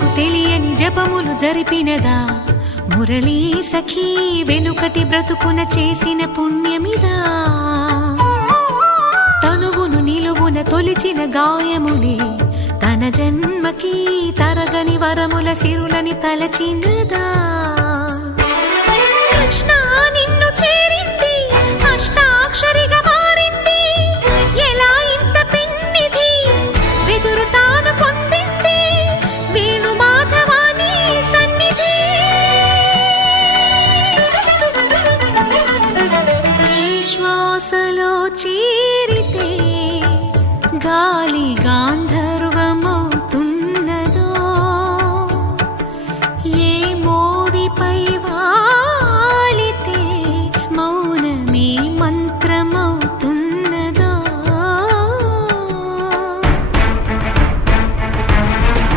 తనకు తెలియని జపములు జరిపినదా మురళీ సఖీ వెనుకటి బ్రతుకున చేసిన పుణ్యమిదా తనువును నిలువున తొలిచిన గాయములే తన జన్మకి తరగని వరముల సిరులని తలచినదా కృష్ణాని